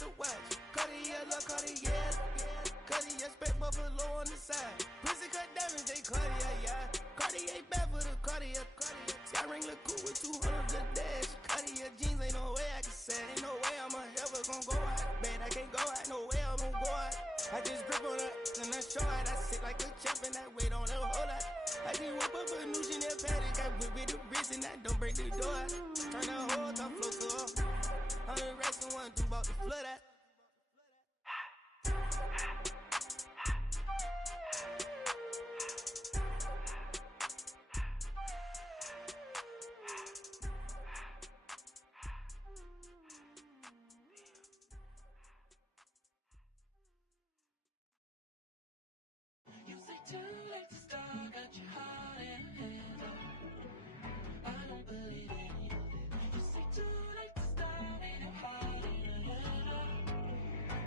the watch. Cartier, look, Cartier. Cartier, spec buffalo on the side. Pussy cut diamonds, they Cartier, yeah. Cartier bad for the Cartier. Sky ring look cool with 200 the dash. Cartier jeans, ain't no way I can say. Ain't no way I'm ever gon' go out. Man, I can't go out, no way I'm gon' go out. I just grip on her and I show out. I sit like a champ and I wait on her whole lot. I just whip up a new Chanel paddock. I whip with the bricks and I don't break the door out. Turn the whole top floor to her. 100 racks and one, two bought the flood out. Too late to start, got your heart in hand. I don't believe any of it. You say too late to start, ain't no heart in hand.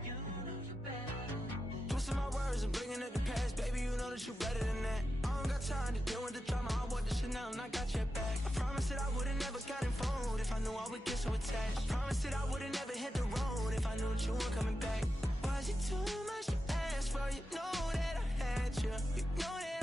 You know you're better than that. Twisting my words and bringing up the past, baby, you know that you're better than that. I don't got time to deal with the drama, I want the Chanel and I got your back. I promise that I would've never gotten phoned if I knew I would get so attached. I promise that I would've never hit the road if I knew that you weren't coming back. Was it too much to ask for? You know that I had you. You know that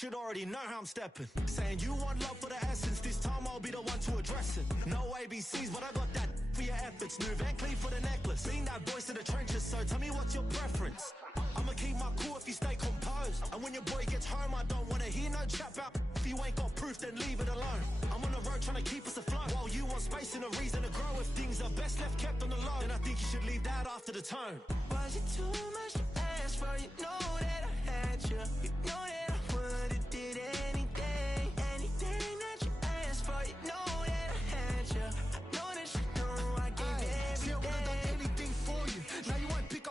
should already know how I'm stepping. Saying you want love for the essence, this time I'll be the one to address it. No ABCs, but I got that for your efforts. New Van Cleef for the necklace. Being that voice in the trenches, so tell me what's your preference. I'ma keep my cool if you stay composed. And when your boy gets home, I don't wanna hear no chat about. If you ain't got proof, then leave it alone. I'm on the road trying to keep us afloat. While you want space and a reason to grow. If things are best left kept on the low, then I think you should leave that after the tone. Was it too much to ask for? You know that I had you. You know that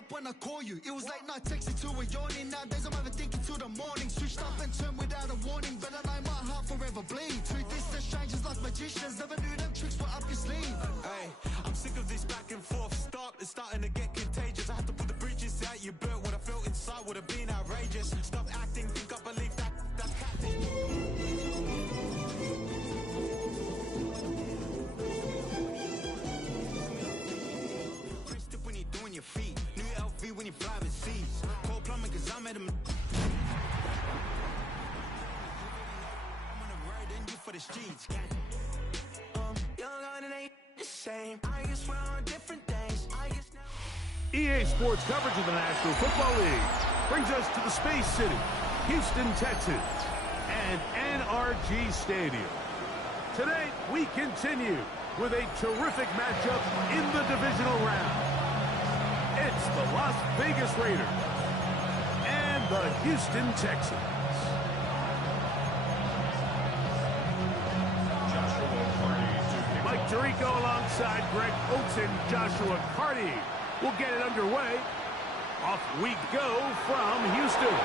when I call you, it was late night texting to a yawning. Nowadays I'm even thinking till the morning. Switched up and turned without a warning, but I know my heart forever bleed. Truth is that strangers like magicians, never knew them tricks were up your sleeve. Hey, I'm sick of this back and forth start. It's starting to get contagious. I had to put the bridges out you built. What I felt inside would have been outrageous. Stop acting, think I believe that's captain. When you're doing your feet, new LV when you fly overseas. Cold plumbing cause I'm at him. I'm on the road and you for the streets. Young and it ain't the same. I guess we're on different things. I guess now. EA Sports coverage of the National Football League brings us to the Space City, Houston, Texas, and NRG Stadium. Today we continue with a terrific matchup in the divisional round. It's the Las Vegas Raiders and the Houston Texans. Mike Tirico alongside Greg Oates and Joshua Carty will get it underway. Off we go from Houston.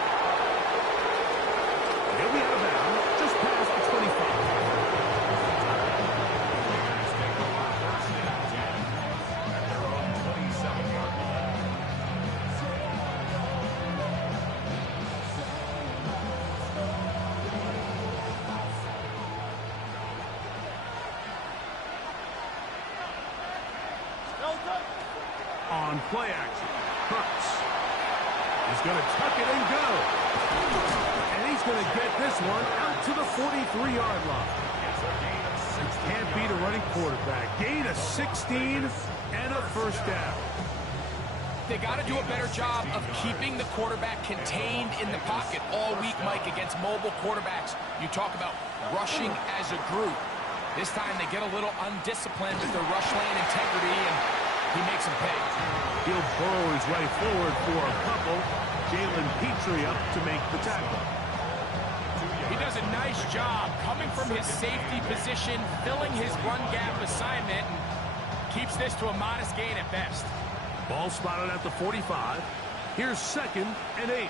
He'll be out of bounds just past the 25. On play action, Hurts. He's going to tuck it and go. And he's going to get this one out to the 43-yard line. It can't beat a running quarterback. Gain of 16 and a first down. They got to do a better job of keeping the quarterback contained in the pocket all week, Mike, against mobile quarterbacks. You talk about rushing as a group. This time they get a little undisciplined with their rush lane integrity, and he makes them pay. He'll burrow his way forward for a couple. Jalen Petrie up to make the tackle. He does a nice job coming from his safety position, filling his run gap assignment, and keeps this to a modest gain at best. Ball spotted at the 45. Here's 2nd and 8.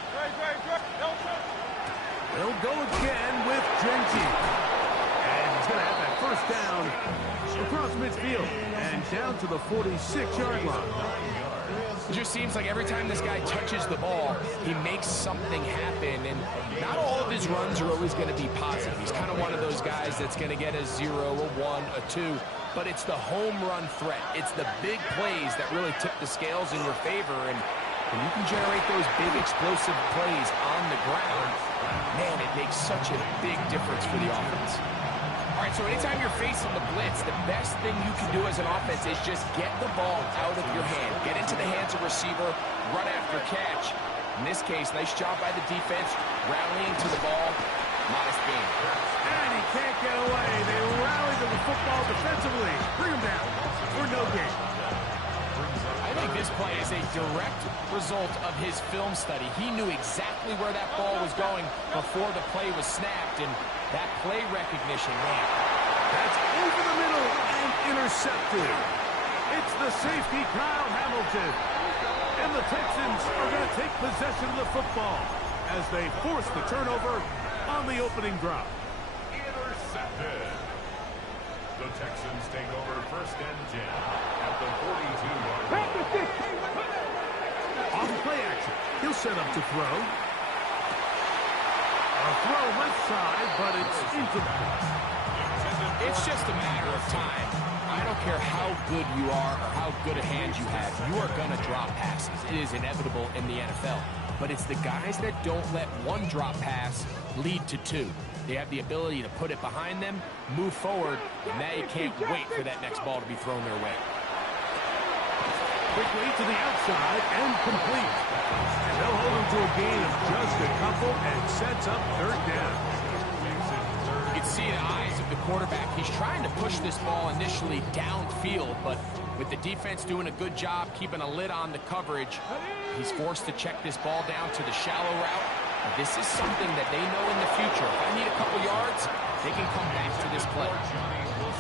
They'll go again with Genty. And he's going to have that first down across midfield and down to the 46-yard line. It just seems like every time this guy touches the ball, he makes something happen. And Not all of his runs are always going to be positive. He's kind of one of those guys that's going to get a 0, a 1, a 2, but it's the home run threat. It's the big plays that really tip the scales in your favor, and when you can generate those big explosive plays on the ground, man, it makes such a big difference for the offense. All right, so anytime you're facing the blitz, the best thing you can do as an offense is just get the ball out of your hand. Get into the hands of receiver, run after catch. In this case, nice job by the defense, rallying to the ball. Modest gain. And he can't get away. They rally to the football defensively. Bring him down for no gain. I think this play is a direct result of his film study. He knew exactly where that ball was going before the play was snapped, and that play recognition, man. That's over the middle and intercepted. It's the safety, Kyle Hamilton. And the Texans are going to take possession of the football as they force the turnover on the opening drive. Intercepted. The Texans take over 1st and 10 at the 42-yard line. On play action, he'll set up to throw. A throw left side, but it's incomplete. It's just a matter of time. I don't care how good you are or how good a hand you have, you are going to drop passes. It is inevitable in the NFL. But it's the guys that don't let one drop pass lead to 2. They have the ability to put it behind them, move forward, and now you can't wait for that next ball to be thrown their way. Quickly to the outside and complete. And they'll hold him to a gain of just a couple and sets up 3rd down. You can see the eyes of the quarterback. He's trying to push this ball initially downfield, but with the defense doing a good job keeping a lid on the coverage, he's forced to check this ball down to the shallow route. This is something that they know in the future. If I need a couple yards, they can come back to this play.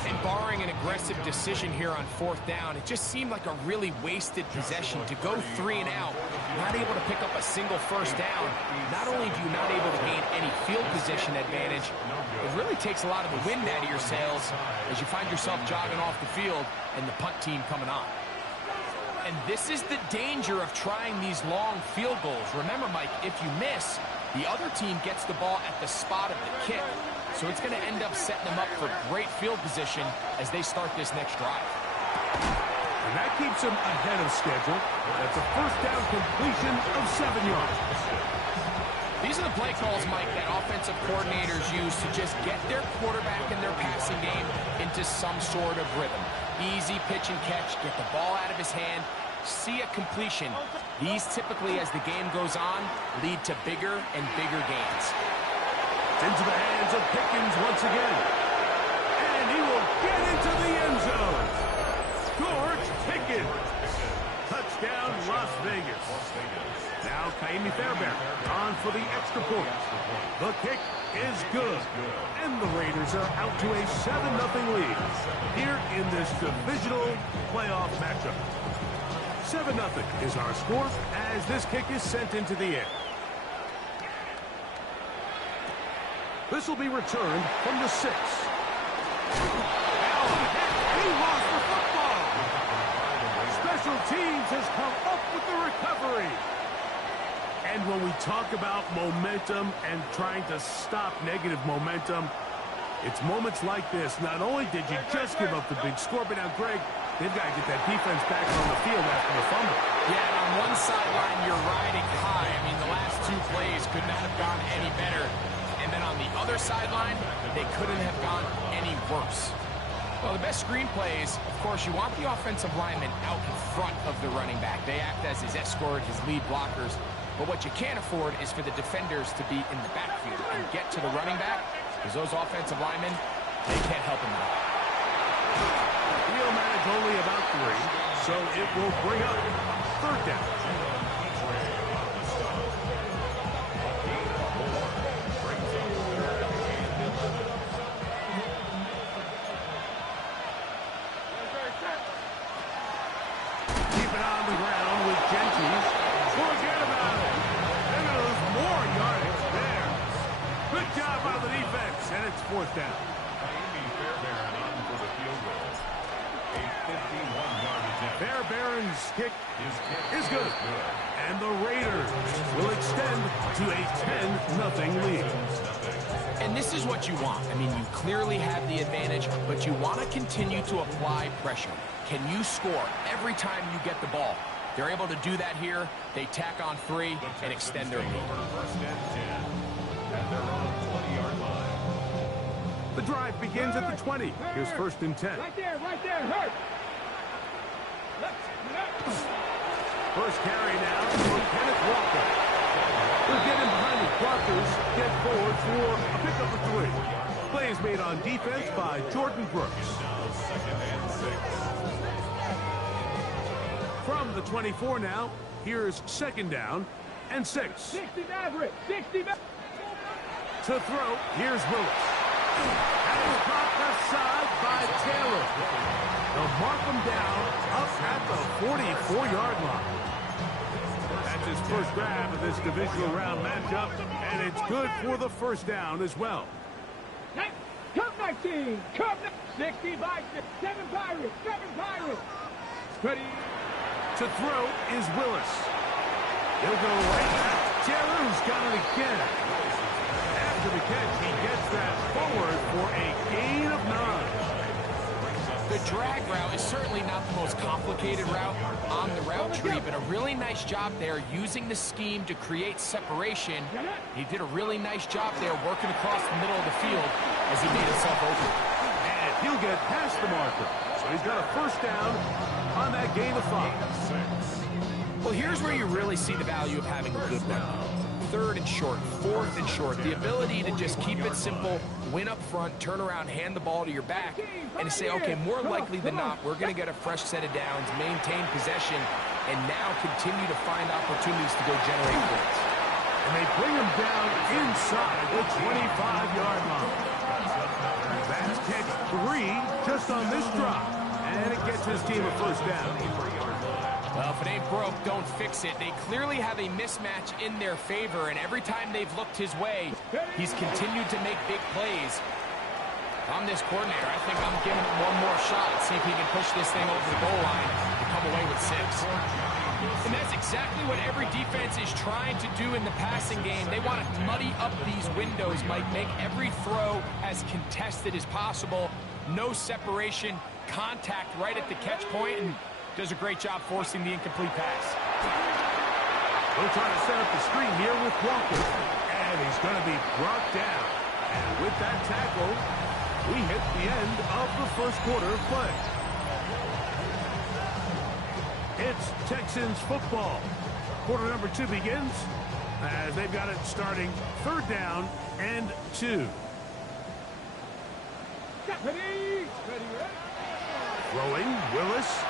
And barring an aggressive decision here on 4th down, it just seemed like a really wasted possession to go 3 and out, not able to pick up a single 1st down. Not only do you not able to gain any field position advantage, it really takes a lot of the wind out of your sails as you find yourself jogging off the field and the punt team coming on. And this is the danger of trying these long field goals. Remember, Mike, if you miss, the other team gets the ball at the spot of the kick. So it's going to end up setting them up for great field position as they start this next drive. And that keeps them ahead of schedule. That's a 1st down completion of 7 yards. These are the play calls, Mike, that offensive coordinators use to just get their quarterback and their passing game into some sort of rhythm. Easy pitch and catch, get the ball out of his hand, see a completion. These typically, as the game goes on, lead to bigger and bigger gains. It's into the hands of Pickens once again. And he will get into the end zone. George Pickens. Touchdown, Las Vegas. Now Kaimi Fairbairn on for the extra point. The kick is good. And the Raiders are out to a 7-0 lead here in this divisional playoff matchup. 7-0 is our score as this kick is sent into the air. This will be returned from the 6. He lost the football. Special teams has come up with the recovery. And when we talk about momentum and trying to stop negative momentum, it's moments like this. Not only did you just give up the big score, but now, Greg, they've got to get that defense back on the field after the fumble. Yeah, and on one sideline, you're riding high. I mean, the last 2 plays could not have gone any better. And then on the other sideline, they couldn't have gone any worse. Well, the best screen plays, of course, you want the offensive lineman out in front of the running back. They act as his escort, his lead blockers. But what you can't afford is for the defenders to be in the backfield and get to the running back, because those offensive linemen, they can't help him out. He'll manage only about 3, so it will bring up 3rd down. Keep it on the ground with Gentries. Forget about it. They're going to lose more yardage there. Good job by the defense, and it's 4th down. Kaimi Fairbairn on for the field goal. Fairbairn's kick is good. And the Raiders will extend to a 10-0 lead. And this is what you want. I mean, you clearly have the advantage, but you want to continue to apply pressure. Can you score every time you get the ball? They're able to do that here. They tack on 3 and extend their lead. First and 10. And they're on the 20-yard line. The drive begins at the 20. Here's first and 10. Right there, hurt. First carry now for Kenneth Walker. They'll get him behind the blockers, get forward for a pickup of 3. Play is made on defense by Jordan Brooks. Second and 6. From the 24 now, here's second down and 6. 60 Maverick, 60 Maverick. To throw, here's Willis. And it's caught left side by Taylor. They'll mark him down up at the 44-yard line. That's his first grab of this divisional round matchup, and it's good for the first down as well. Come 19, come 60 by 7 Pirates, 7 Pirates. Ready. To throw is Willis. He'll go right back. Taylor, who's got it again. After the catch, he gets that forward for a gain of 9. The drag route is certainly not the most complicated route on the route tree, but a really nice job there using the scheme to create separation. He did a really nice job there working across the middle of the field as he made himself open. And he'll get past the marker. So he's got a first down on that gain of 5. Well, here's where you really see the value of having a good weapon. 3rd and short, 4th and short. The ability to just keep it simple, win up front, turn around, hand the ball to your back, and to say, okay, more likely than not, we're going to get a fresh set of downs, maintain possession, and now continue to find opportunities to go generate points. And they bring him down inside the 25-yard line. That's kick 3 just on this drop, and it gets his team a first down. Well, if it ain't broke, don't fix it. They clearly have a mismatch in their favor, and every time they've looked his way, he's continued to make big plays. If I'm this coordinator, I think I'm giving him one more shot and see if he can push this thing over the goal line to come away with 6. And that's exactly what every defense is trying to do in the passing game. They want to muddy up these windows, Mike, make every throw as contested as possible. No separation, contact right at the catch point, and does a great job forcing the incomplete pass. They'll try to set up the screen here with Walker. And he's going to be brought down. And with that tackle, we hit the end of the first quarter of play. It's Texans football. Quarter number 2 begins as they've got it starting 3rd down and 2. Ready. Throwing, Willis.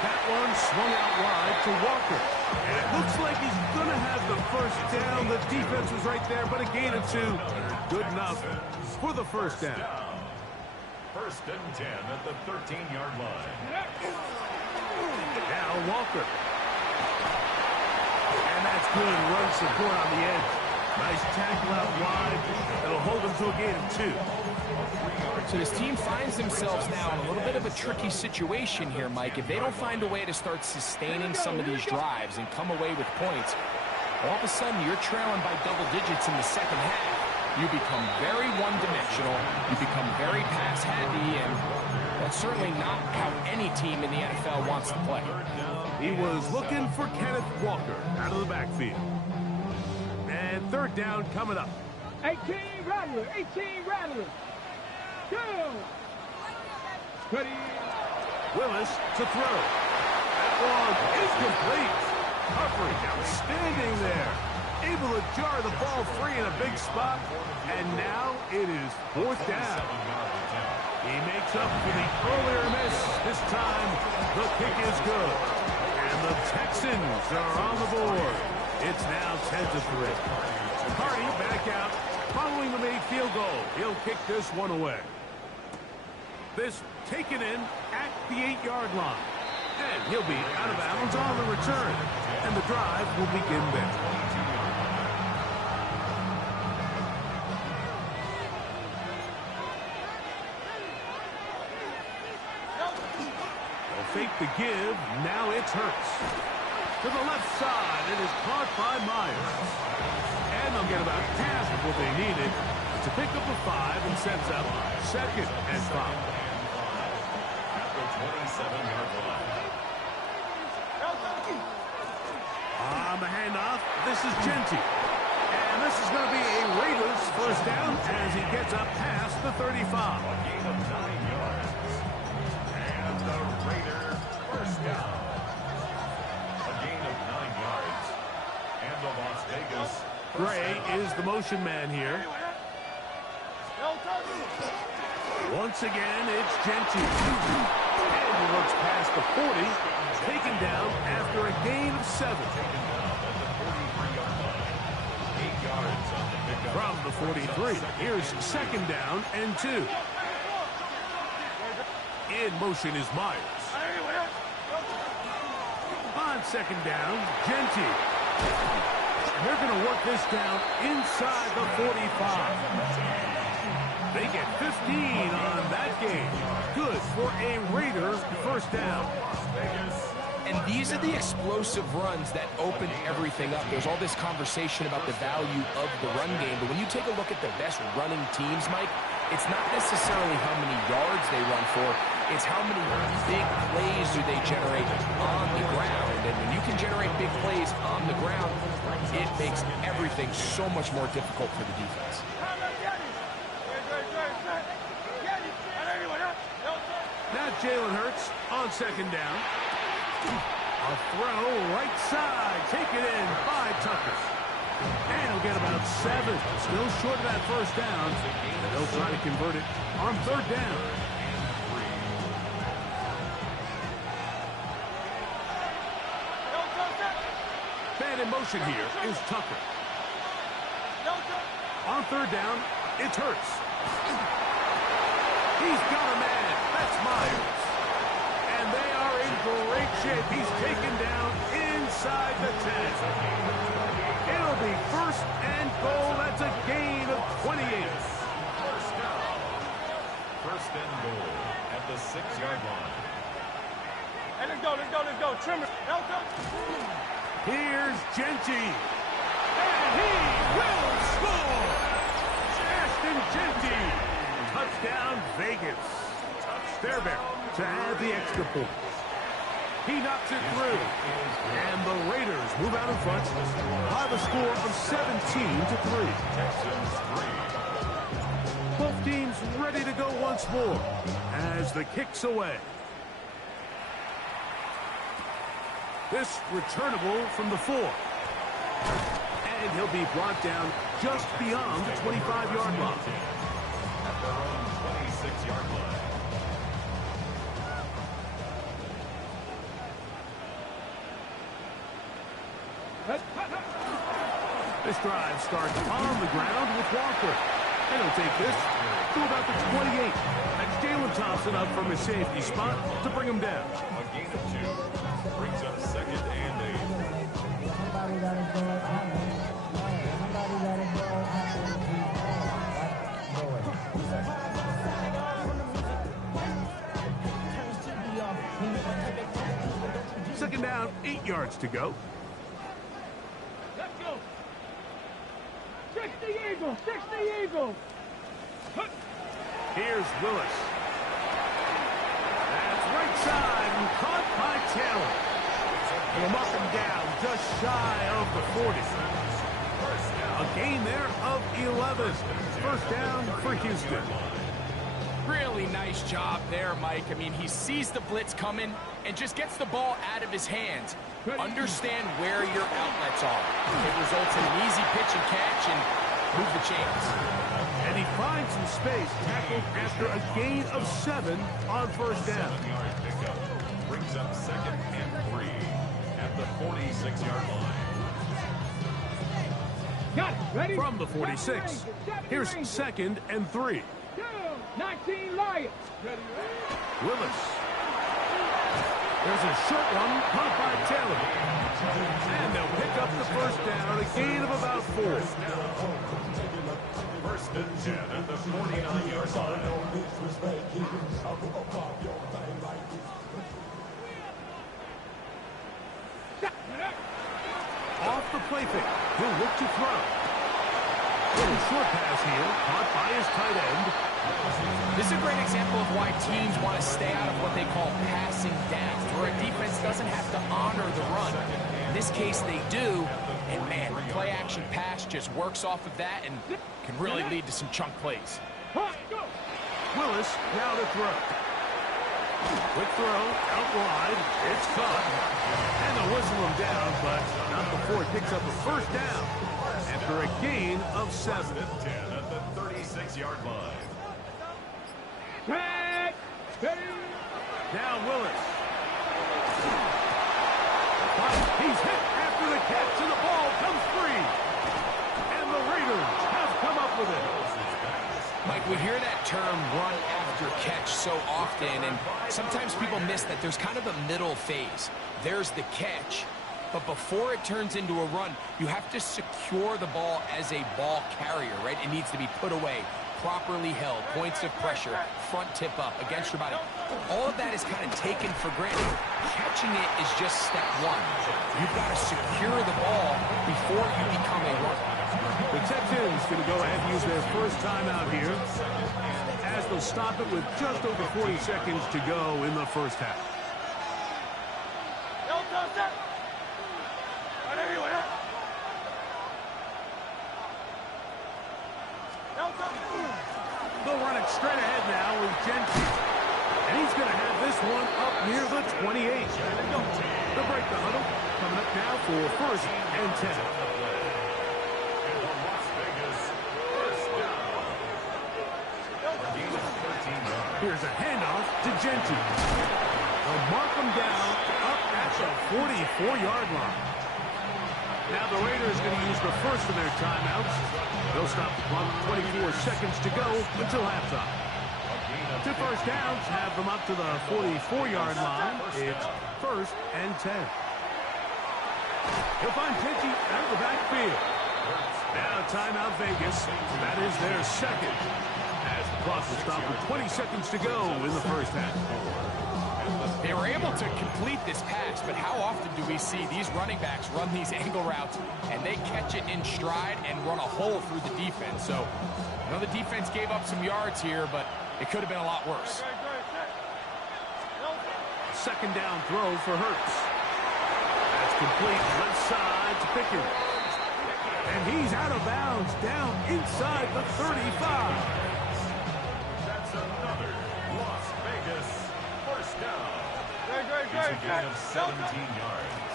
That one swung out wide to Walker. And it looks like he's going to have the first down. The defense was right there, but a gain of 2. Good enough for the first down. First and 10 at the 13-yard line. Now Walker. And that's good run support on the edge. Nice tackle out wide. It'll hold him to a gain of 2. So this team finds themselves now in a little bit of a tricky situation here, Mike. If they don't find a way to start sustaining some of these drives and come away with points, all of a sudden you're trailing by double digits in the second half. You become very one-dimensional. You become very pass-heavy, and that's certainly not how any team in the NFL wants to play. He was looking for Kenneth Walker out of the backfield. And 3rd down coming up. 18 Rattler. Go! Ready. Willis to throw. That one is complete. Humphrey outstanding there. Able to jar the ball free in a big spot. And now it is 4th down. He makes up for the earlier miss. This time the kick is good. And the Texans are on the board. It's now 10-3. Cardi back out following the made field goal. He'll kick this one away. This taken in at the 8-yard line. And he'll be out of bounds on the return. And the drive will begin there. fake the give. Now it's Hurts. To the left side. It is caught by Myers. And they'll get about half of what they needed to pick up a 5 and sets up 2nd and 5. At the 27-yard line. On the handoff, this is Genty. And this is going to be a Raiders first down as he gets up past the 35. A gain of 9 yards. And the Raiders first down. A gain of 9 yards. And the Las Vegas Gray is the motion man here. Once again, it's Genty. And he looks past the 40, taken down after a gain of 7. From the 43, here's 2nd down and 2. In motion is Myers. On 2nd down, Genty. And they're going to work this down inside the 45. They get 15 on that game. Good for a Raiders first down. And these are the explosive runs that open everything up. There's all this conversation about the value of the run game, but when you take a look at the best running teams, Mike, it's not necessarily how many yards they run for, it's how many big plays do they generate on the ground. And when you can generate big plays on the ground, it makes everything so much more difficult for the defense. Now Jalen Hurts on 2nd down. A throw right side. Take it in by Tucker. And he'll get about 7. Still short of that first down. And they'll try to convert it on 3rd down. Man in motion here is Tucker. On 3rd down, it's Hurts. He's got a man. That's Myers. And they are in great shape. He's taken down inside the 10. It'll be 1st and goal. That's a gain of 28. First down. 1st and goal at the 6-yard line. Hey, let's go. Trimmer. Here's Genty. And he will score. Ashton Genty. Touchdown, Vegas. Fairbairn to add the extra point. He knocks it through. And the Raiders move out in front by the score of 17-3. Texans 3. Both teams ready to go once more as the kick's away. This returnable from the 4. And he'll be brought down just beyond the 25-yard line. At their own 26-yard line. This drive starts on the ground with Walker. And he'll take this to about the 28. That's Jalen Thompson up from his safety spot to bring him down. A gain of 2 brings up 2nd and 8. 2nd down, 8 yards to go. Let's go. 60 Eagles. Here's Willis. That's right side and caught by Taylor. And he'll knock him down just shy of the 40. A gain there of 11. First down for Houston. Really nice job there, Mike. I mean, he sees the blitz coming and just gets the ball out of his hands. Understand where your outlets are. It results in an easy pitch and catch and move the chains. And he finds some space, tackled after a gain of 7 on first down. 7-yard pickup brings up 2nd and 3 at the 46-yard line. Got it. Ready? From the 46, here's 2nd and 3. 19 Lions. Willis. There's a short one caught by Taylor. And they'll pick up the first down, a gain of about 4. 1st and 10 at the 49-yard line. play fake. He'll look to throw. Little short pass here, caught by his tight end. This is a great example of why teams want to stay out of what they call passing downs, where a defense doesn't have to honor the run. In this case, they do, and man, the play-action pass just works off of that and can really lead to some chunk plays. Willis now to throw. Quick throw, out wide, it's caught. And they'll whistle him down, but not before it picks up a first down after a gain of 7. 10 at the 36-yard line. Now Willis. But he's hit after the catch, and the ball comes free. And the Raiders have come up with it. Mike, we hear that term run after catch so often, and sometimes people miss that there's kind of a middle phase. There's the catch, but before it turns into a run, you have to secure the ball as a ball carrier, right? It needs to be put away, properly held, points of pressure, front tip up against your body. All of that is kind of taken for granted. Catching it is just step one. You've got to secure the ball before you become a runner. The Texans going to go ahead and use their first timeout here as they'll stop it with just over 40 seconds to go in the first half. They'll run it straight ahead now with Gentry. And he's going to have this one up near the 28. They'll break the huddle. Coming up now for first and 10. Here's a handoff to Gentry. They'll mark him down up at the 44-yard line. Now the Raiders are going to use the first of their timeouts. They'll stop the clock with 24 seconds to go until halftime. 2 first downs have them up to the 44-yard line. It's first and 10. He'll find Gentry out of the backfield. Now timeout Vegas. That is their second. As the clock will stop with 20 seconds to go in the first half. They were able to complete this pass, but how often do we see these running backs run these angle routes and they catch it in stride and run a hole through the defense? So, I know the defense gave up some yards here, but it could have been a lot worse. Second down throw for Hurts. That's complete left side to Pickens. And he's out of bounds down inside the 35. That's another Las Vegas first down. It's a gain of 17 yards.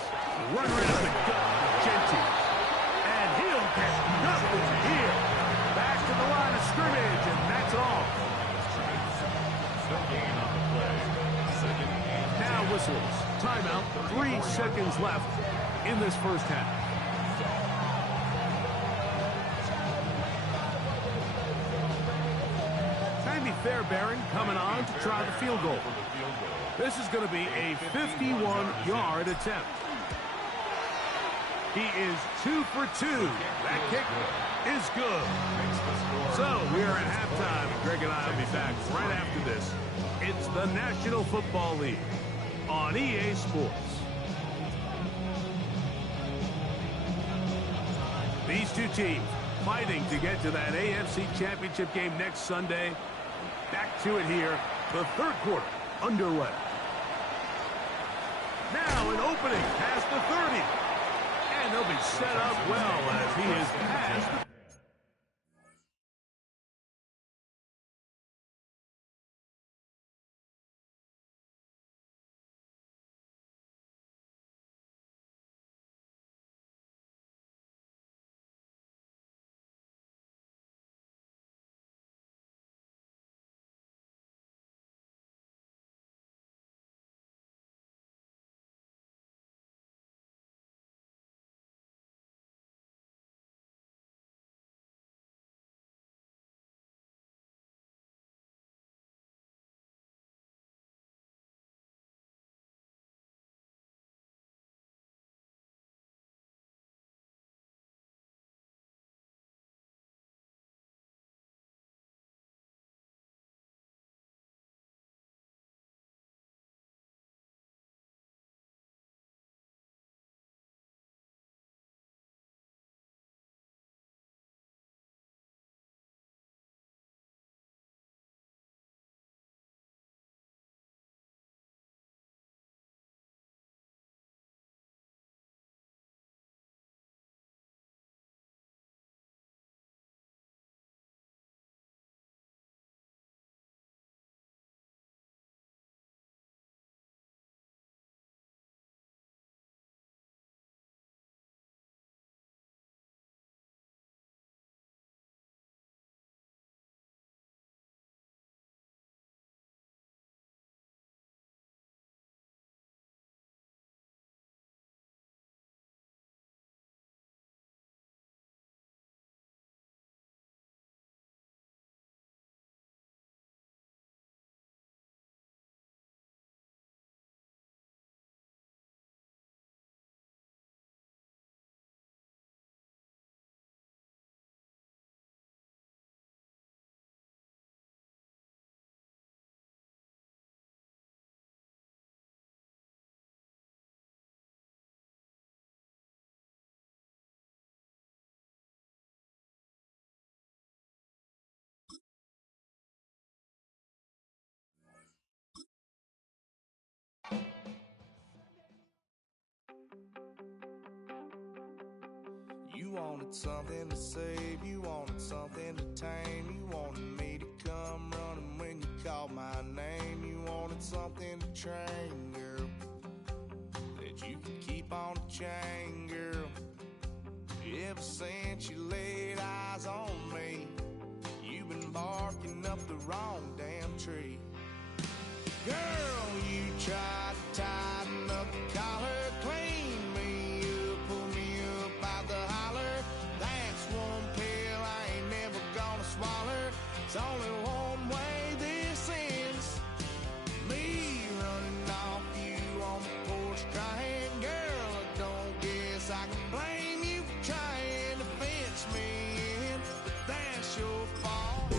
Runner into the gut, Gentry. And he'll get nothing here. Back to the line of scrimmage, and that's all. No gain on the play. Second and Now whistles. Timeout. 3 seconds left in this first half. Andy Fairbairn coming on to try the field goal. This is going to be a 51-yard attempt. He is 2 for 2. That kick is good. So we are at halftime, and Greg and I will be back right after this. It's the National Football League on EA Sports. These two teams fighting to get to that AFC Championship game next Sunday. Back to it here, the third quarter underway. Now an opening past the 30. And they'll be set up well as he is past the wanted something to save, you wanted something to tame, you wanted me to come running when you called my name, you wanted something to train, girl, that you could keep on the chain, girl. Ever since you laid eyes on me, you've been barking up the wrong damn tree. Girl, you tried to tighten up the collar, clean me up, pull me up out the holler. That's one pill I ain't never gonna swallow. It's only one way this ends. Me running off you on the porch crying. Girl, I don't guess I can blame you for trying to fence me in, but that's your fault.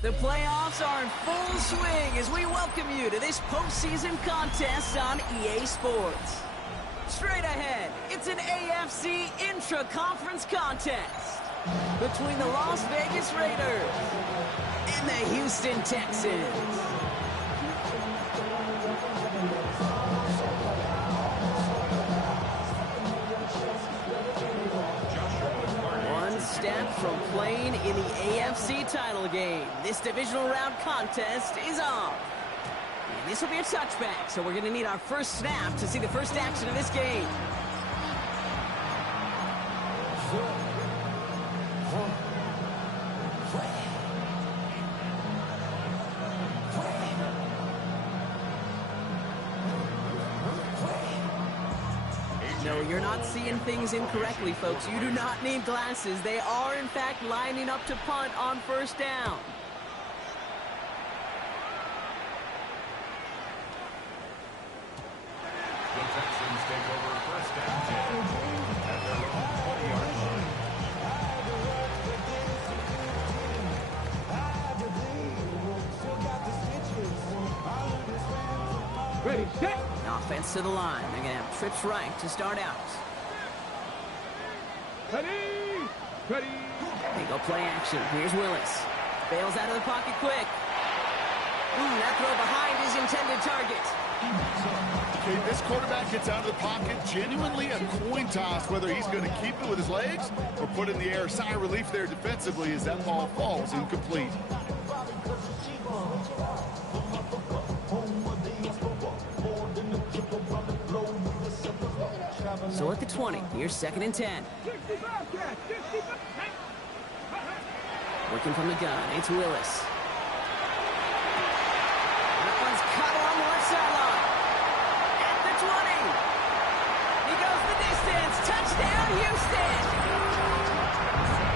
The playoffs are in full swing as we welcome you to this postseason contest on EA Sports. Straight ahead, it's an AFC intra-conference contest between the Las Vegas Raiders and the Houston Texans. One step from playing in the AFC title game. This divisional round contest is on. And this will be a touchback, so we're going to need our first snap to see the first action of this game. No, you're not seeing things incorrectly, folks. You do not need glasses. They are, in fact, lining up to punt on first down. The Texans take over first down 10 at their own 20-yard line. Ready, set. Offense to the line. They're going to have trips right to start out. Ready. Ready. They go play action. Here's Willis. Bails out of the pocket quick. That throw behind his intended target. Okay, this quarterback gets out of the pocket, genuinely a coin toss whether he's going to keep it with his legs or put it in the air. Sigh of relief there defensively as that ball falls incomplete. So at the 20, here's 2nd and 10. Working from the gun, it's Willis. That one's cut along the left sideline. At the 20. He goes the distance. Touchdown, Houston.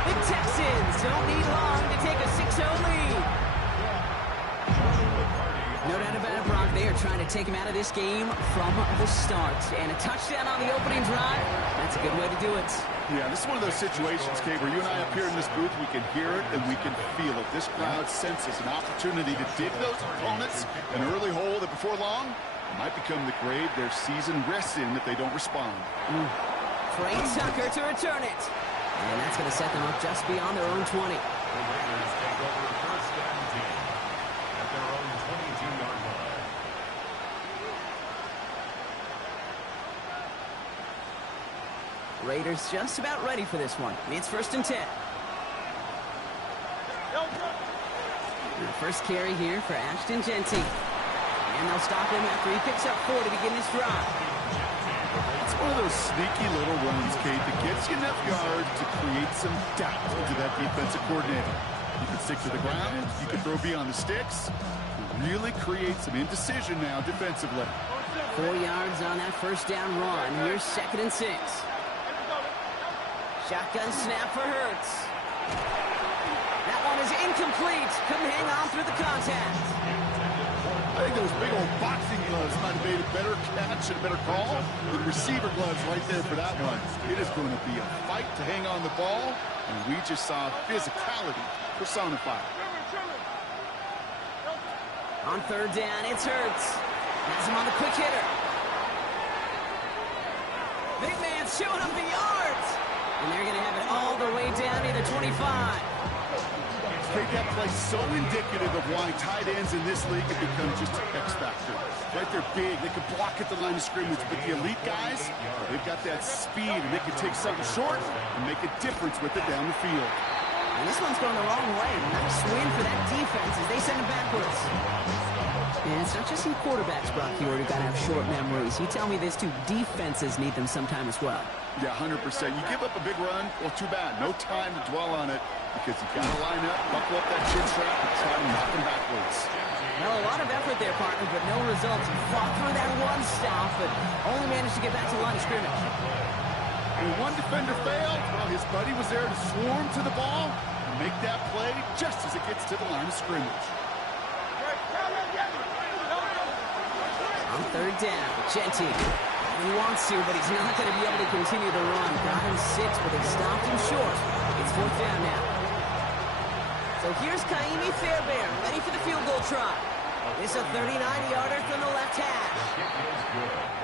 The Texans don't need long to take a 6-0 lead. No doubt about it, Brock. They are trying to take him out of this game from the start. And a touchdown on the opening drive, that's a good way to do it. Yeah, this is one of those situations, Kate, where you and I up here in this booth, we can hear it and we can feel it. This crowd senses an opportunity to dig those opponents an early hole that before long might become the grave their season rests in if they don't respond. Trey Tucker to return it. And that's going to set them up just beyond their own 20. The Raiders take over first down 10 at their own 22-yard line. Raiders just about ready for this one. It's 1st and 10. The first carry here for Ashton Genty. And they'll stop him after he picks up 4 to begin this drive. It's one of those sneaky little runs, Kate, that gets you enough yards to create some doubt into that defensive coordinator. You can stick to the ground, you can throw beyond the sticks, really create some indecision now defensively. 4 yards on that first down run. Here's 2nd and 6. Shotgun snap for Hurts. That one is incomplete. Couldn't hang on through the contact. I think those big old boxing gloves might have made a better catch and a better call. The receiver gloves right there for that one. It is going to be a fight to hang on the ball, and we just saw physicality personified. On 3rd down, it's Hurts. Has him on the quick hitter. Big man showing up the yards. And they're going to have it all the way down to the 25. Kate, that play so indicative of why tight ends in this league have become just an X factor. Right, they're big, they can block at the line of scrimmage, but the elite guys, they've got that speed, and they can take something short and make a difference with it down the field. And this one's going the wrong way. Nice win for that defense as they send it backwards. And it's not just some quarterbacks, Brock, here who got to have short memories. You tell me this too, defenses need them sometime as well. Yeah, 100%. You give up a big run, well, too bad. No time to dwell on it because you got to line up, buckle up that chin strap, and try to knock them backwards. Well, a lot of effort there, partner, but no results. He fought through that one stop, but only managed to get back to the line of scrimmage. And one defender failed. Well, his buddy was there to swarm to the ball and make that play just as it gets to the line of scrimmage. On third down, Genty. He wants to, but he's not going to be able to continue the run. Got him 6, but they stopped him short. It's fourth down now. So here's Kaimi Fairbairn, ready for the field goal try. It's a 39-yarder from the left hash.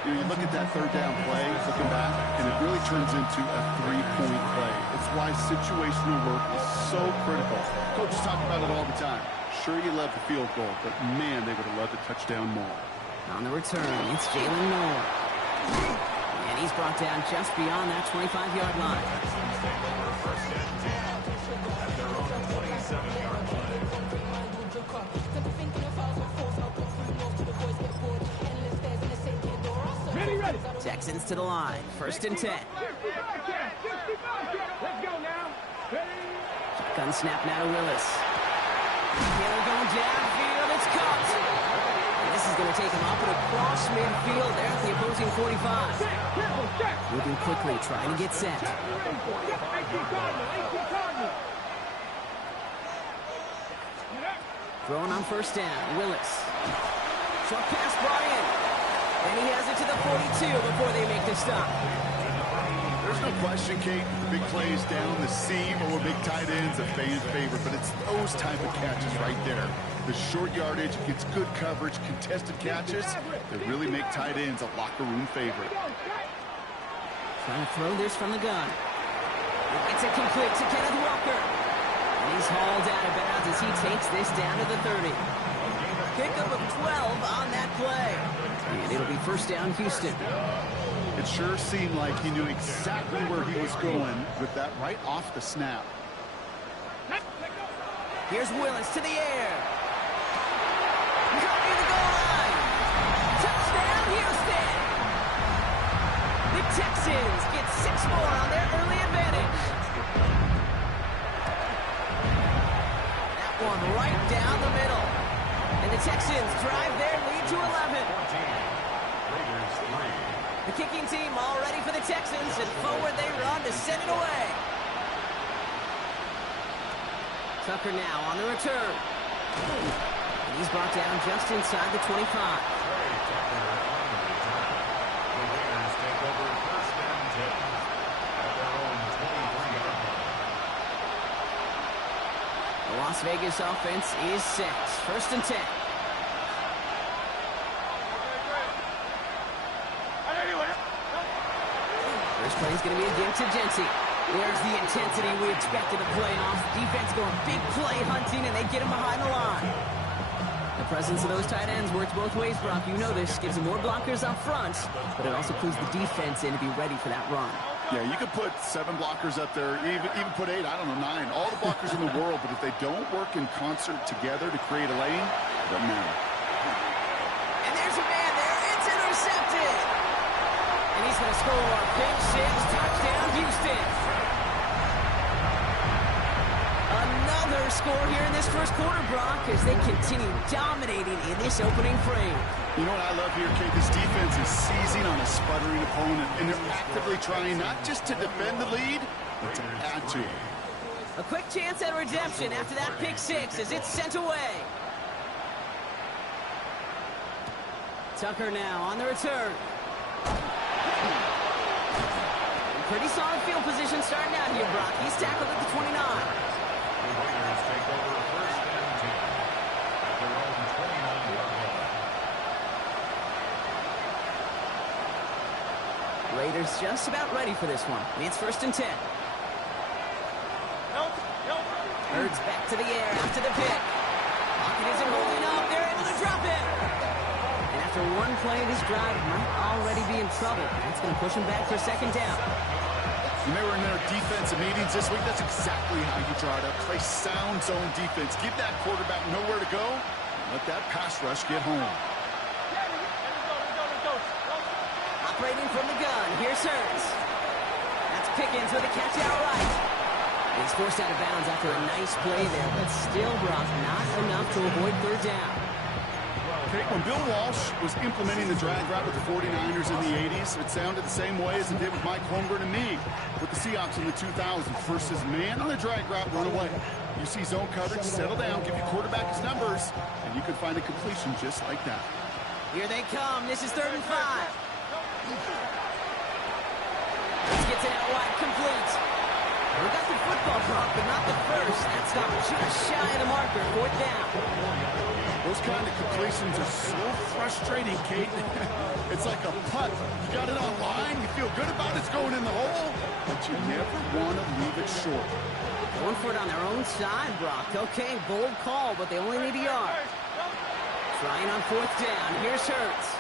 You look at that third down play, looking back, and it really turns into a three-point play. It's why situational work is so critical. Coaches talk about it all the time. Sure, you love the field goal, but man, they would have loved a touchdown more. On the return, it's Jalen Moore. And he's brought down just beyond that 25-yard line. Ready. Texans to the line, first and 10. Let's go now. Ready. Gun snap now to Willis. Taylor going downfield, it's caught. And this is going to take him up and across midfield there at the opposing 45. Moving quickly, trying to get set. Throwing on first down, Willis. Short pass, Bryant. And he has it to the 42 before they make the stop. There's no question, Kate, the big plays down the seam or big tight ends, a fan favorite, but it's those type of catches right there. The short yardage gets good coverage, contested catches that really make tight ends a locker room favorite. Trying to throw this from the gun. It's a complete to Kenneth Walker. And he's hauled out of bounds as he takes this down to the 30. Pickup of 12 on that play. And it'll be first down, Houston. It sure seemed like he knew exactly where he was going with that right off the snap. Here's Willis to the air. Caught near the goal line. Touchdown, Houston. The Texans get 6 more on their early advantage. That one right down the middle. And the Texans drive their lead to 11. The kicking team all ready for the Texans, and forward they run to send it away. Tucker now on the return. And he's brought down just inside the 25. The Las Vegas offense is set. First and 10. First play is going to be a give to Genty. There's the intensity we expected of playoffs. Defense going big play hunting, and they get him behind the line. The presence of those tight ends works both ways, Brock. You know this. Gives them more blockers up front, but it also clues the defense in to be ready for that run. Yeah, you could put 7 blockers up there, even put 8, I don't know, 9. All the blockers in the world, but if they don't work in concert together to create a lane, it doesn't matter. And there's a man there. It's intercepted. And he's going to score. Pick 6, touchdown, Houston. Another score here in this first quarter, Brock, as they continue dominating in this opening frame. You know what I love here, Kate? This defense is seizing on a sputtering opponent, and they're actively trying not just to defend the lead, but to add to it. A quick chance at redemption after that pick 6 as it's sent away. Tucker now on the return. Pretty solid field position starting out here, Brock. He's tackled at the 29. The Raiders take over first and 10 at their own 29-yard line. Raiders just about ready for this one. It's first and 10. Third Hurts back to the air after the pick. Pocket isn't holding up. They're able to drop it. And after one play, this drive might already be in trouble. That's going to push him back for second down. When they were in their defensive meetings this week, that's exactly how you draw it up. Play sound zone defense. Give that quarterback nowhere to go. And let that pass rush get home. Operating from the gun, here's Hurts. That's Pickens with a catch outright. He's forced out of bounds after a nice play there, but still, Brock, not enough to avoid third down. Okay, when Bill Walsh was implementing the drag route with the 49ers in the 80s, it sounded the same way as it did with Mike Holmgren and me with the Seahawks in the 2000s. First is man on the drag route, run away. You see zone coverage, settle down, give your quarterback his numbers, and you can find a completion just like that. Here they come. This is 3rd and 5. This gets it out wide, complete. We got the football drop, but not the first. That stop just shy of the marker. 4th down. Those kind of completions are so frustrating, Kate. It's like a putt. You got it on line, you feel good about it's going in the hole, but you never want to leave it short. Going for it on their own side, Brock. Okay, bold call, but they only need a yard. Trying on 4th down. Here's Hurts.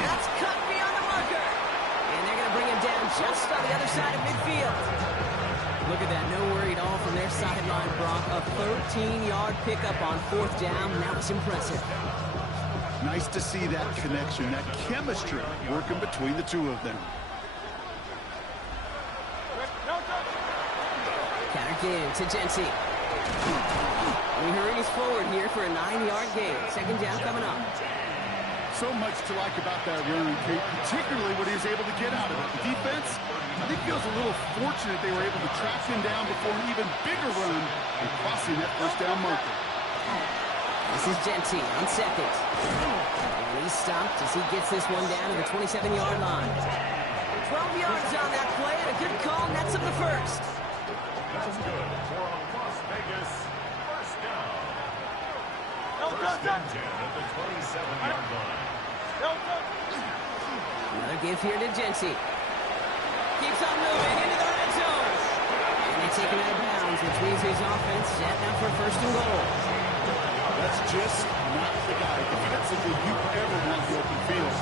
That's cut beyond the marker. And they're going to bring him down just on the other side of midfield. Look at that. No worry at all from their sideline, Brock. A 13-yard pickup on 4th down. That was impressive. Nice to see that connection, that chemistry working between the two of them. Counter give to Jency. He hurries forward here for a 9-yard gain. 2nd down coming up. So much to like about that run, Kate, particularly what he was able to get out of it. The defense, I think, feels a little fortunate they were able to track him down before an even bigger run and crossing that 1st down marker. This is Jency on 2nd. And he's stopped as he gets this one down to the 27-yard line. 12 yards on that play and a good call nets up the first. That's good for a Las Vegas 1st down. 1st and 10 at the 27-yard line. Another give here to Jency. Keeps on moving into the red zone. And they take him out of bounds, which means his offense set now for 1st and goal. That's just not the guy. Defensively, you ever want the open field.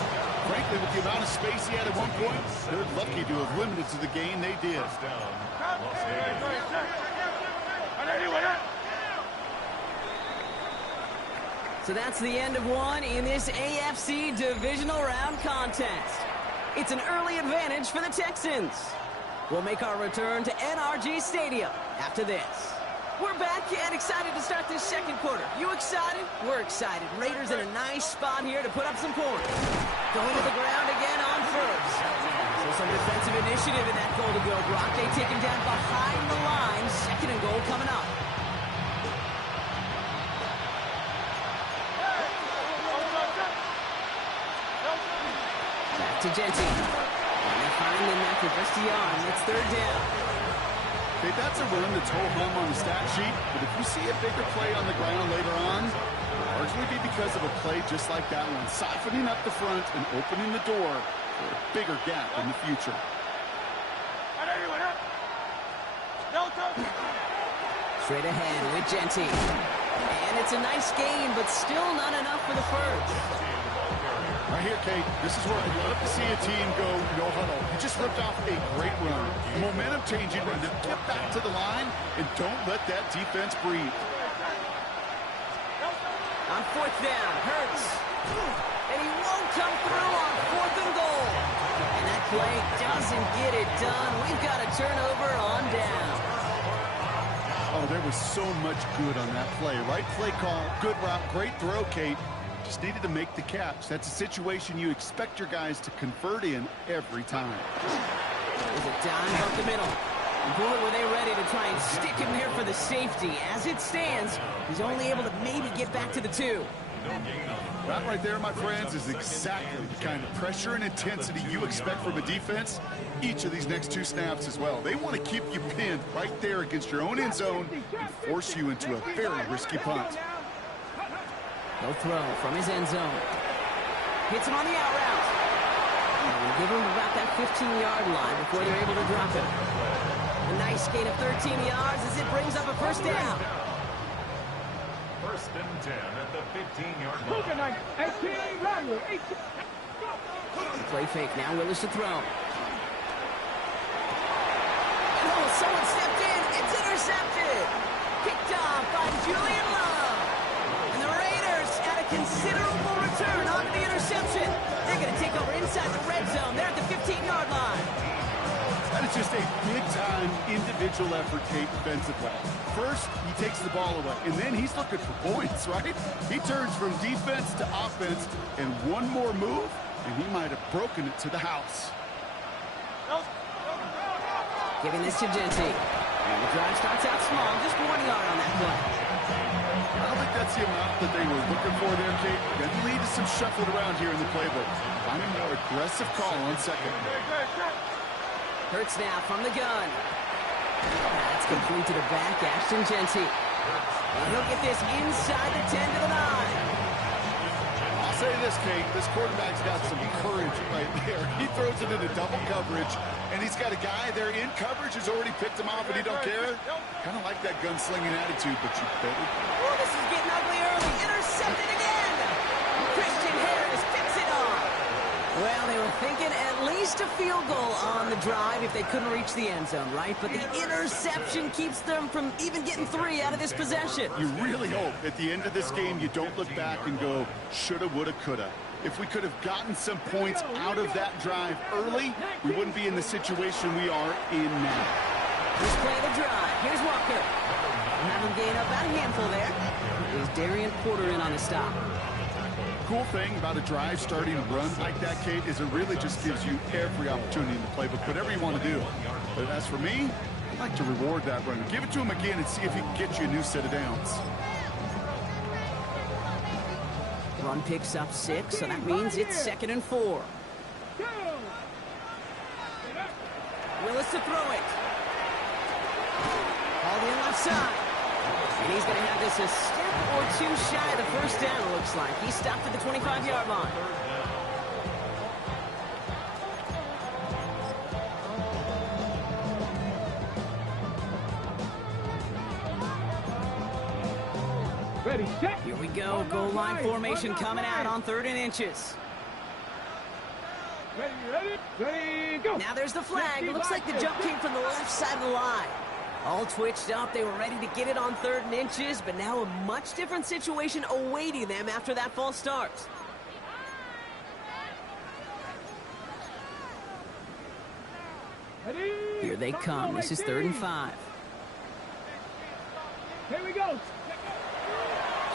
Frankly, with the amount of space he had at one point, they're lucky to have limited to the gain they did. 1st down, Las Vegas. So that's the end of one in this AFC Divisional Round contest. It's an early advantage for the Texans. We'll make our return to NRG Stadium after this. We're back and excited to start this 2nd quarter. You excited? We're excited. Raiders in a nice spot here to put up some points. Going to the ground again on 1st. So some defensive initiative in that goal to go, Brock. They take him down behind the line. 2nd and goal coming up. Back to Jency. And they find him after just a yard. It's 3rd down. Okay, that's a run that's ho-hum on the stat sheet, but if you see a bigger play on the ground later on, it'll largely be because of a play just like that one, siphoning up the front and opening the door for a bigger gap in the future. Straight ahead with Jency. And it's a nice gain, but still not enough for the first. Right here, Kate, this is where I'd love to see a team go no huddle. You just ripped off a great run. A momentum-changing run. To get back to the line and don't let that defense breathe. On 4th down, Hurts. And he won't come through on 4th and goal. And that play doesn't get it done. We've got a turnover on down. Oh, there was so much good on that play. Right play call, good route, great throw, Kate. Just needed to make the catch. That's a situation you expect your guys to convert in every time. There's a dime up the middle. Bullet, were they ready to try and stick him there for the safety? As it stands, he's only able to maybe get back to the 2. That right there, my friends, is exactly the kind of pressure and intensity you expect from a defense each of these next 2 snaps as well. They want to keep you pinned right there against your own end zone and force you into a very risky punt. No throw from his end zone. Hits him on the out route. And give him about that 15-yard line before they're able to drop him. A nice gain of 13 yards as it brings up a first down. First and 10 at the 15-yard line. 18, run, 18. Play fake now, Willis to throw. Oh, someone stepped in. It's intercepted. Picked off by Julian Love. And the Raiders had a considerable return onto the interception. They're going to take over inside the red zone. They're at the 15-yard line. That is just a big-time individual effort, Kate, defensively. First, he takes the ball away, and then he's looking for points, right? He turns from defense to offense, and one more move, and he might have broken it to the house. Giving this to Genty. And the drive starts out small, just 1 yard on that play. I don't think that's the amount that they were looking for there, Kate. That lead to some shuffling around here in the playbook. Find a more aggressive call on second. Hurts now from the gun. That's complete to the back, Ashton Genty. And he'll get this inside the 10 to the 9. I'll say this, Kate, this quarterback's got some courage right there. He throws it into double coverage, and he's got a guy there in coverage who's already picked him off, and he don't care. Kind of like that gunslinging attitude, but you better. Oh, this is getting ugly early. Intercepted again. Christian Harris picks it off. Well, they were thinking at least a field goal on the drive if they couldn't reach the end zone, right? But the interception keeps them from even getting 3 out of this possession. You really hope at the end of this game you don't look back and go, shoulda, woulda, coulda. If we could have gotten some points out of that drive early, we wouldn't be in the situation we are in now. First play of the drive. Here's Walker. Having gained up about a handful there. Is Darian Porter in on the stop. Cool thing about a drive starting a run like that, Kate, is it really just gives you every opportunity in the playbook, whatever you want to do. But as for me, I'd like to reward that runner. Give it to him again and see if he can get you a new set of downs. Run picks up 6, so that means it's 2nd and 4. Willis to throw it. All the left side. And he's going to have this a step or 2 shy of the first down, it looks like. He stopped at the 25-yard line. Ready, set. Here we go. Goal line formation coming out on 3rd and inches. Ready, go. Now there's the flag. It looks like the jump came from the left side of the line. All twitched up. They were ready to get it on 3rd and inches, but now a much different situation awaiting them after that false start. Here they come. This is 3rd and 5. Here we go.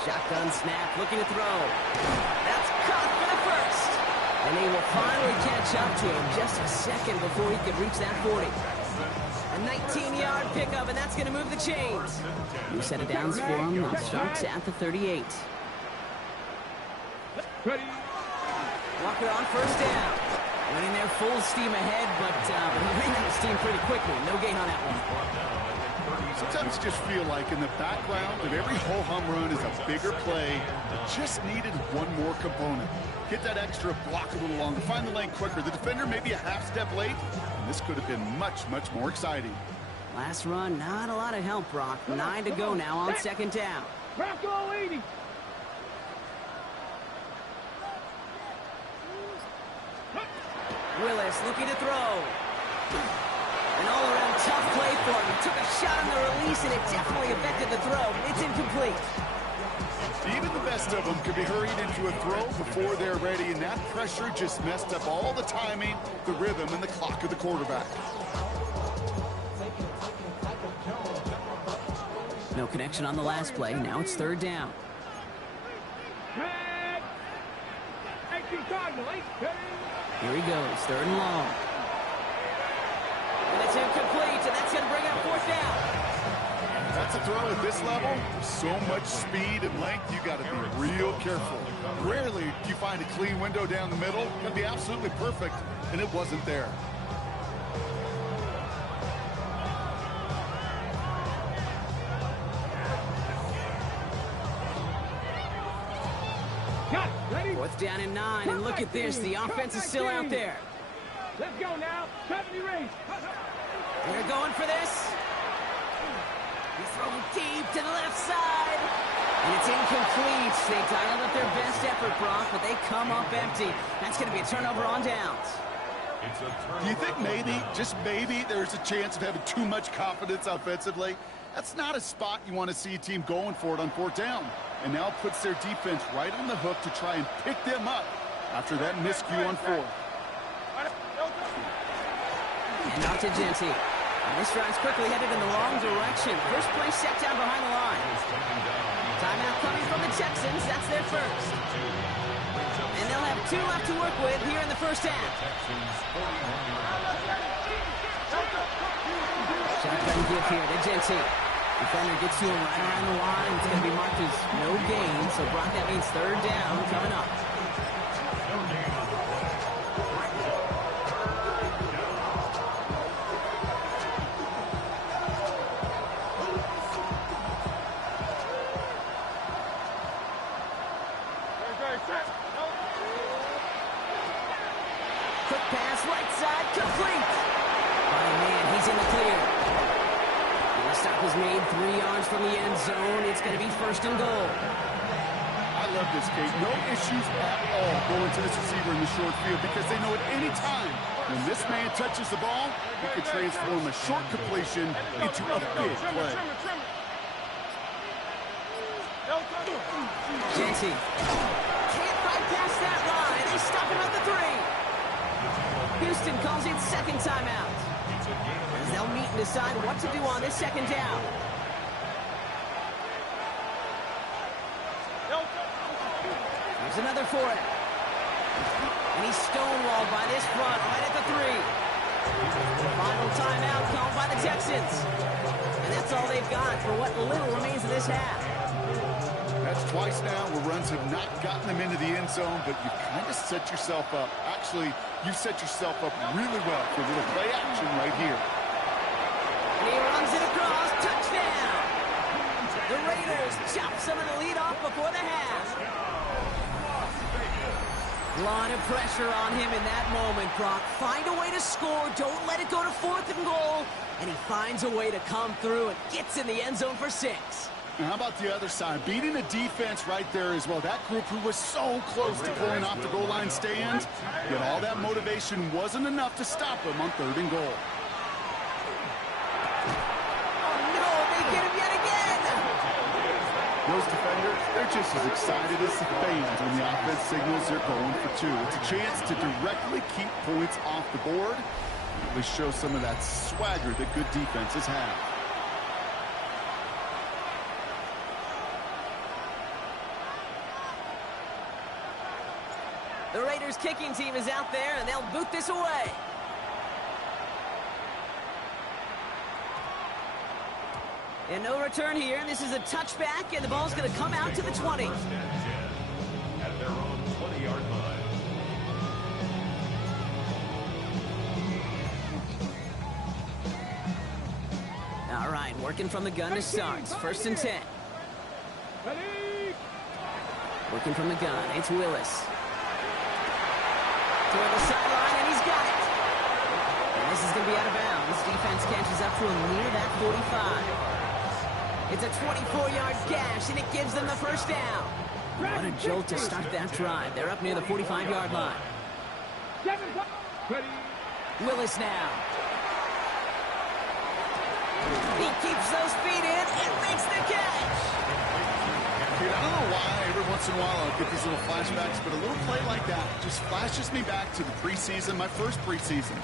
Shotgun snap, looking to throw. That's caught for the first. And they will finally catch up to him just a second before he could reach that 40. A 19-yard pickup, and that's going to move the chains. New set of downs for him. Now starts at the 38. Ready. Walker on first down. Running there full steam ahead, but he ran out of steam pretty quickly. No gain on that one. Sometimes you just feel like in the background of every ho-hum run is a bigger play that just needed one more component. Get that extra block a little longer. Find the lane quicker. The defender maybe a half step late, and this could have been much, much more exciting. Last run, not a lot of help, Brock. 9 to go now on 2nd down. Bronco 80. Willis looking to throw. An all-around tough play for him. He took a shot on the release, and it definitely affected the throw. It's incomplete. Even the best of them could be hurried into a throw before they're ready, and that pressure just messed up all the timing, the rhythm, and the clock of the quarterback. No connection on the last play. Now it's 3rd down. Here he goes, 3rd and long. And it's incomplete, and that's going to bring up 4th down. That's a throw at this level. So much speed and length, you got to be real careful. Rarely do you find a clean window down the middle. It's going to be absolutely perfect, and it wasn't there. Ready. 4th down and 9, and look at this. The offense is still out there. Let's go now. 70 race. They're going for this. He's throwing deep to the left side. And it's incomplete. They dialed up their best effort, Brock, but they come up empty. That's going to be a turnover on downs. Do you think maybe, just maybe, there's a chance of having too much confidence offensively? That's not a spot you want to see a team going for it on fourth down. And now it puts their defense right on the hook to try and pick them up after that miscue on fourth. And out to Genty. And this drive's quickly headed in the wrong direction. First play set down behind the line. Timeout coming from the Texans. That's their first. And they'll have 2 left to work with here in the first half. Shotgun give here to Genty. Defender gets to him right around the line. It's going to be marked as no gain. So, Brock, that means third down coming up. Quick pass, right side, complete. Oh, man, he's in the clear. And the stop was made 3 yards from the end zone. It's going to be first and goal. I love this, Kate. No issues at all going to this receiver in the short field because they know at any time when this man touches the ball, he can transform a short completion into a big play. Genty can't bypass that line. They stop him at the 3. Houston calls it second timeout. As they'll meet and decide what to do on this second down. Here's another for it. And he's stonewalled by this front right at the 3. Final timeout called by the Texans. And that's all they've got for what little remains of this half. That's twice now where runs have not gotten them into the end zone, but you kind of set yourself up. Actually, you set yourself up really well for a little play action right here. And he runs it across. Touchdown! The Raiders chop some of the lead off before the half. A lot of pressure on him in that moment, Brock. Find a way to score. Don't let it go to 4th and goal. And he finds a way to come through and gets in the end zone for 6. And how about the other side? Beating the defense right there as well. That group who was so close to pulling off the goal line stand, yet all that motivation wasn't enough to stop him on 3rd and goal. Oh, no, they get him yet again. Those defenders, they're just as excited as the fans when the offense signals they're going for 2. It's a chance to directly keep points off the board. Really show some of that swagger that good defenses have. The Raiders kicking team is out there, and they'll boot this away. And no return here. This is a touchback, and the ball's going to come out to the 20. At their own 20-yard line. All right, working from the gun to start. First and 10. Working from the gun. It's Willis. Toward the sideline, and he's got it. And this is going to be out of bounds. Defense catches up to him near that 45. It's a 24-yard gash, and it gives them the first down. What a jolt to start that drive. They're up near the 45-yard line. Willis now. He keeps those feet in and makes the catch. Dude, I don't know why every once in a while I'll get these little flashbacks, but a little play like that just flashes me back to the preseason, my first preseason.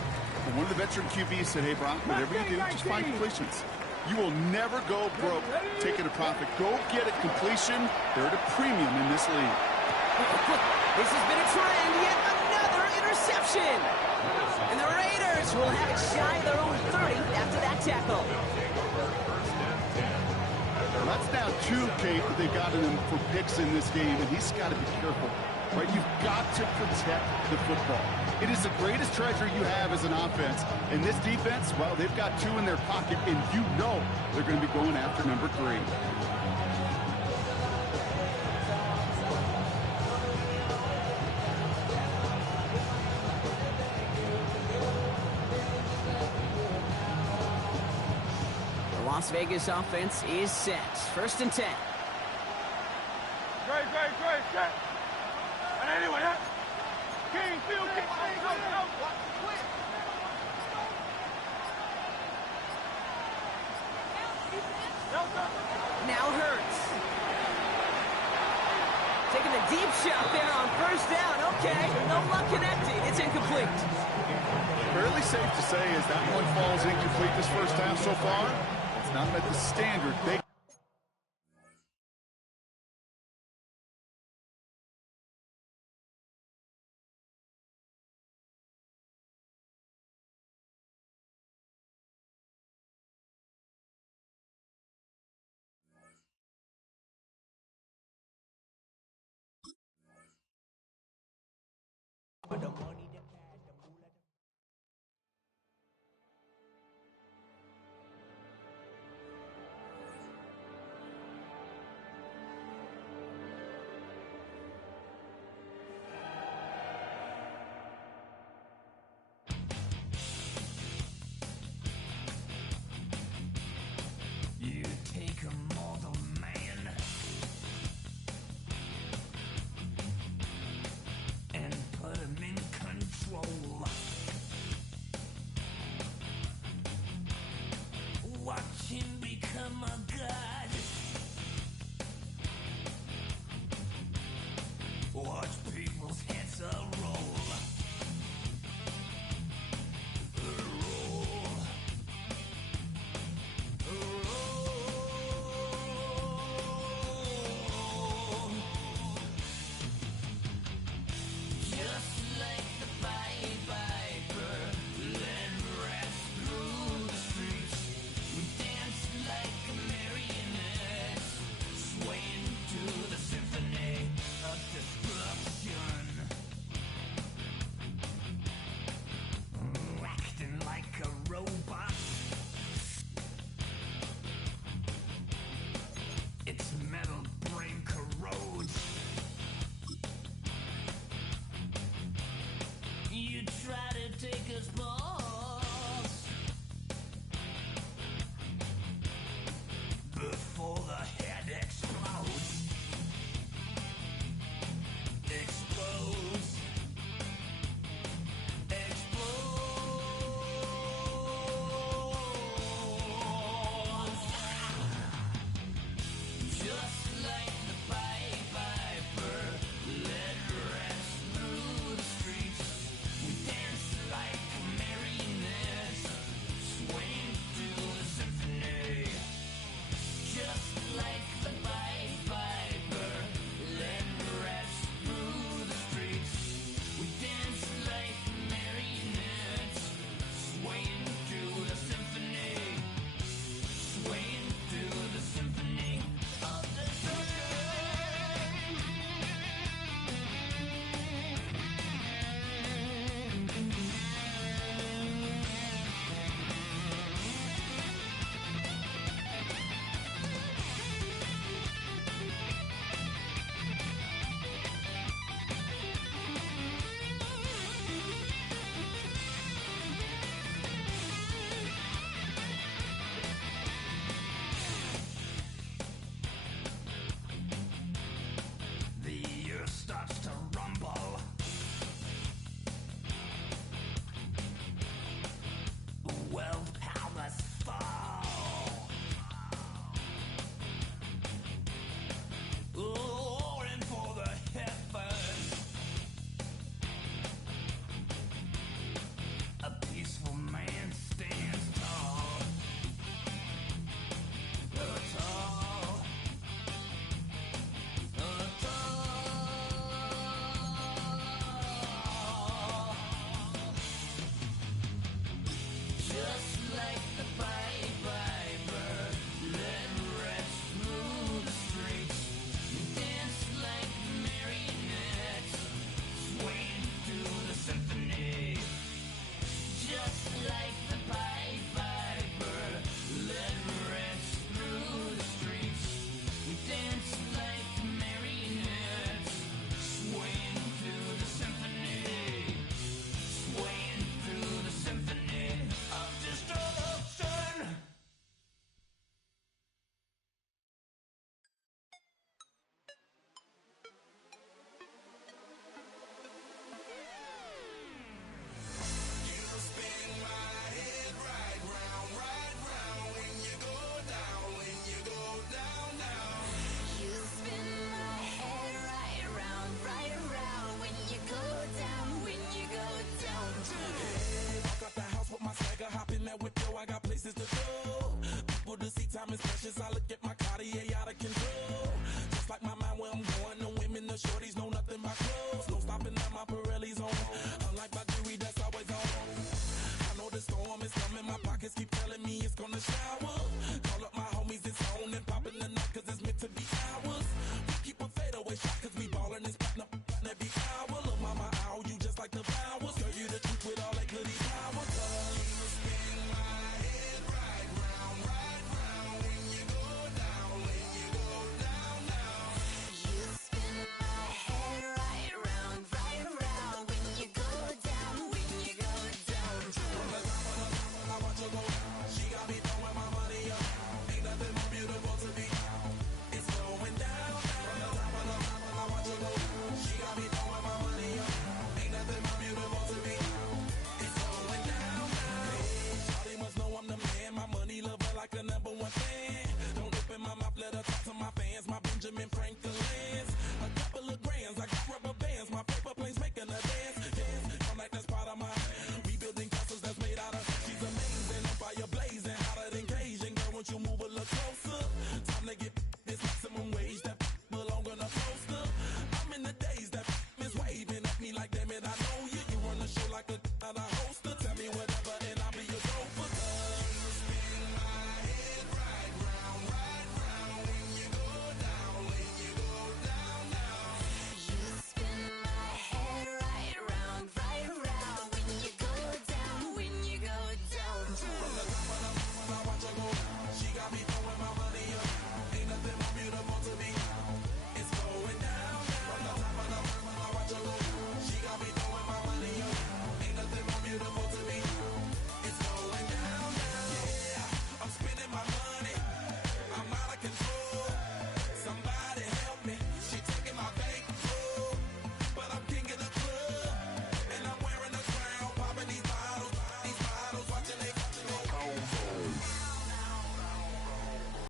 And one of the veteran QBs said, hey, Brock, whatever you do, just find completions. You will never go broke taking a profit. Go get a completion. They're at a premium in this league. This has been a trend, yet another interception. And the Raiders will have it shy of their own 30 after that tackle. That's now 2, Kate, that they've got him for picks in this game, and he's got to be careful, right? You've got to protect the football. It is the greatest treasure you have as an offense. And this defense, well, they've got 2 in their pocket, and you know they're going to be going after number 3. Las Vegas offense is set. 1st and 10. Great, set. And anyway, King, field kick, go. Now Hurts. Taking a deep shot there on 1st down. Okay, no luck connecting. It's incomplete. Fairly safe to say as that one falls incomplete this first half so far. It's not met the standard.